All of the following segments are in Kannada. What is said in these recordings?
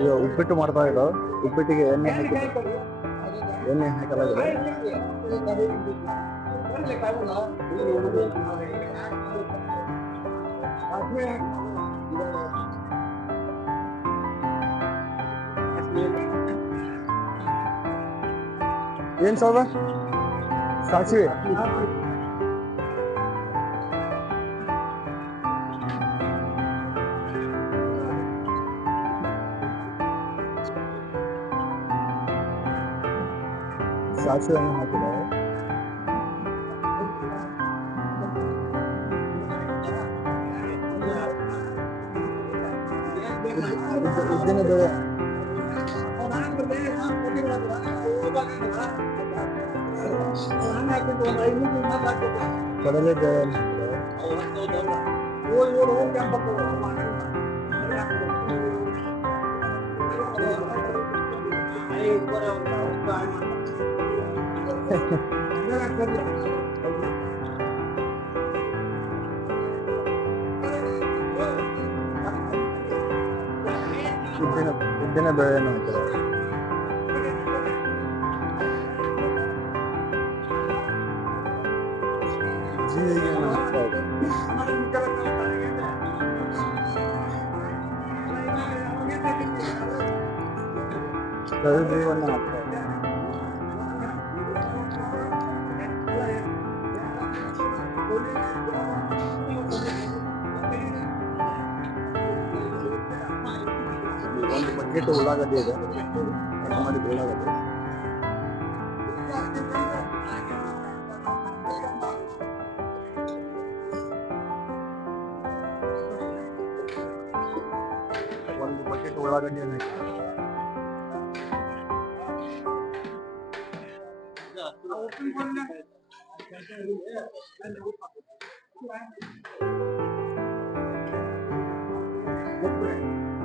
ಈಗ ಉಪ್ಪಿಟ್ಟು ಮಾಡ್ತಾ ಇರೋ ಉಪ್ಪಿಟ್ಟಿಗೆ ಎಣ್ಣೆ ಹಾಕಲಾಗಿದೆ. ಏನ್ ಸೌದ ಸಾಕ್ಷಿ ಸಾಸಿವೆಯನ್ನು ಹಾಕಿದ್ದಾರೆ. ಉದ್ದಿನ ಬೇಳೆ ಕಡಲೆ ಬೇಳೆ ಉದ್ದಿನ ಬೇಳೆಯನ್ನು ಹಾಕಿದ್ದಾರೆ. ಜೀರಿಗೆಯನ್ನು ಹಾಕ್ತಾ ಇದೆ. ಕರಿಬೇವನ್ನು ಹಾಕ್ತಾ ಇದೆ. ಒಂದು ಬಕೆಟ್ ಉಳ್ಳಾಗಡ್ಡಿ ಇದೆ, ಕಟ್ ಮಾಡಿದ ಉಳ್ಳಾಗಡ್ಡಿ. ಒಂದು ಬಕೆಟ್ ಉಳ್ಳಾಗಡ್ಡಿಯನ್ನು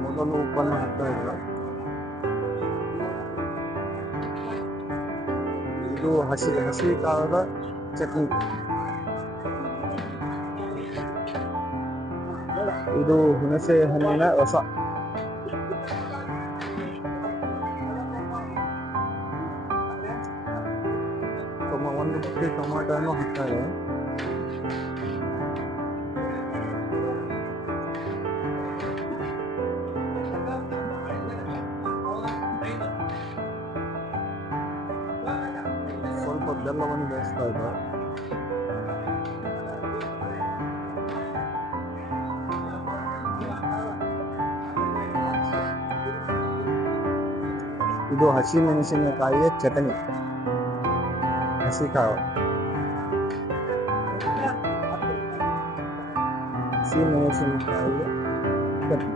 ಮೊದಲು ಉಪ್ಪನ್ನು ಹಾಕ್ತಾ ಇದ್ದಾರೆ. ಇದು ಹಸಿ ಖಾರದ ಚಟ್ನಿ. ಇದು ಹುಣಸೆ ಹಣ್ಣಿನ ರಸ. ಒಂದು ಬುಟ್ಟಿ ಟೊಮಾಟೋನು ಹಾಕ್ತಾ ಇದೆ. ಸ್ವಲ್ಪ ಬೆಲ್ಲವನ್ನು ಬೇಯಿಸ್ತಾ ಇದ್ದಾರೆ. ಇದು ಹಸಿ ಮೆಣಸಿನಕಾಯಿಯ ಚಟನಿ. ಹಸಿ ಕಾಳು, ಹಸಿ ಮೆಣಸಿನಕಾಯಿಯ ಚಟ್ನಿ.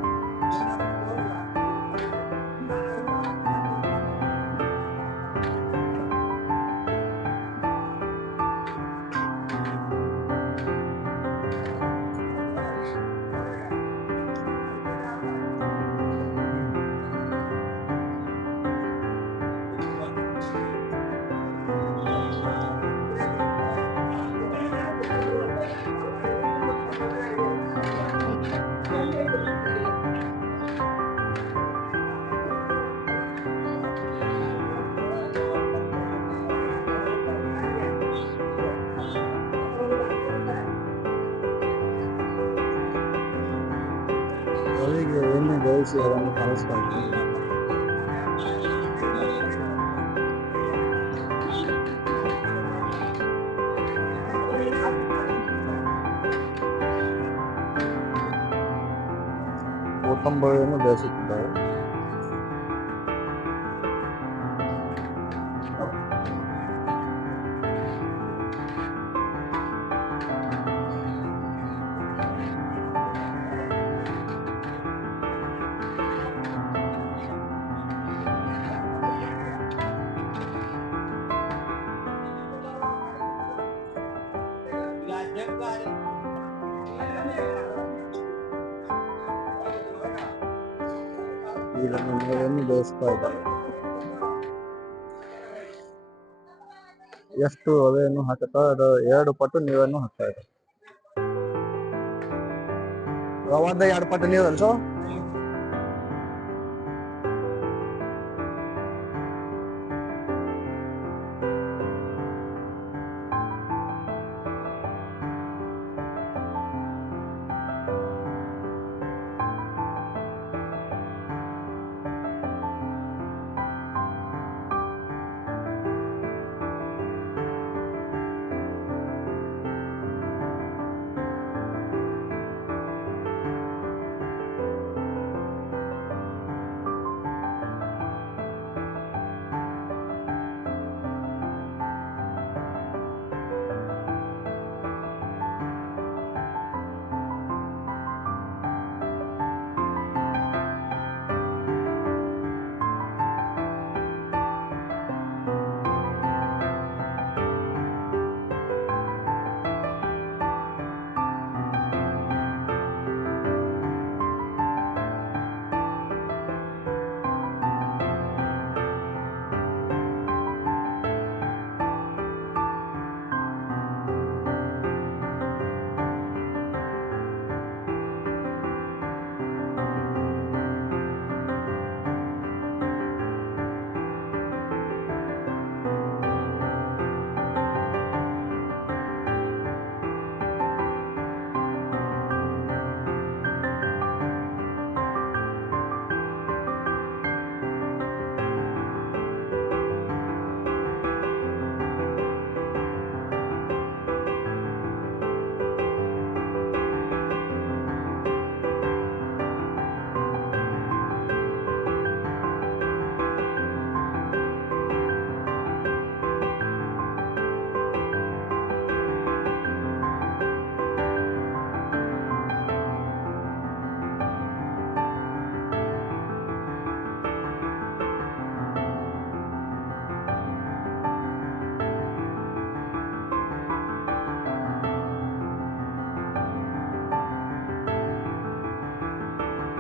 ಅವರಿಗೆ ಎಣ್ಣೆ ಬೇಯಿಸಿ ಅದನ್ನು ಕಲಿಸ್ಬೇಕು. ಕೊತ್ತಂಬರಿಯನ್ನು ಬೇಯಿಸುತ್ತಿದ್ದಾರೆ. ಈಗ ನೀರನ್ನು ಬೇಯಿಸ್ತಾ ಇದ್ದಾರೆ. ಎಷ್ಟು ರವೆಯನ್ನು ಹಾಕುತ್ತಾ ಅದು 2 ಪಟ್ಟು ನೀರನ್ನು ಹಾಕ್ತಾ ಇದ್ದಾರೆ. ರವಾದ 2 ಪಟ್ಟು ನೀರು ಅನ್ಸೋ